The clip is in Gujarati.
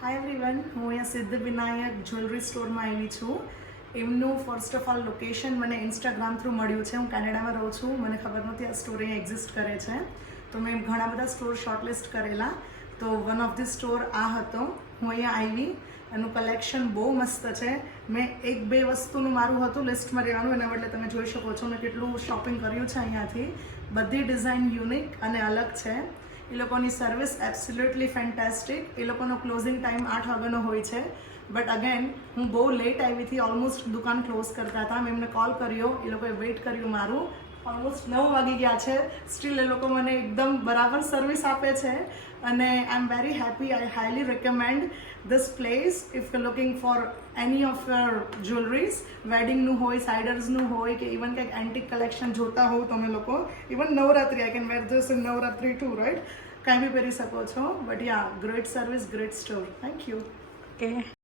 હાય એવરીવન, હું અહીંયા સિદ્ધિવિનાયક જ્વેલરી સ્ટોરમાં આવી છું. એમનું ફર્સ્ટ ઓફ ઓલ લોકેશન મને ઇન્સ્ટાગ્રામ થ્રુ મળ્યું છે. હું કેનેડામાં રહું છું, મને ખબર નહોતી આ સ્ટોર અહીંયા એક્ઝિસ્ટ કરે છે. તો મેં ઘણા બધા સ્ટોર શોર્ટલિસ્ટ કરેલા, તો વન ઓફ ધી સ્ટોર આ હતો. હું અહીંયા આવી, એનું કલેક્શન બહુ મસ્ત છે. મેં એક બે વસ્તુનું મારું હતું લિસ્ટમાં રહેવાનું, એના બદલે તમે જોઈ શકો છો મેં કેટલું શોપિંગ કર્યું છે અહીંયાથી. બધી ડિઝાઇન યુનિક અને અલગ છે. એ લોકોની સર્વિસ એબ્સોલ્યુટલી ફેન્ટાસ્ટિક. એ લોકોનો ક્લોઝિંગ ટાઈમ 8 વાગ્યાનો હોય છે, બટ અગેન હું બહુ લેટ આવી હતી. ઓલમોસ્ટ દુકાન ક્લોઝ કરતા હતા. મેં એમને કોલ કર્યો, એ લોકોએ વેઇટ કર્યું મારું. ઓલમોસ્ટ 9 વાગી ગયા છે, સ્ટીલ એ લોકો મને એકદમ બરાબર સર્વિસ આપે છે અને I am very happy. I highly recommend this place if you looking for any of your jewelleries. વેડિંગનું હોય, સાઇડર્સનું હોય કે ઇવન કંઈક એન્ટિક કલેક્શન જોતા હોવ તમે લોકો, even Navratri, I can wear this in Navratri too, right? કાંઈ બી પહેરી શકો છો. But yeah, great service, great store. Thank you. Okay.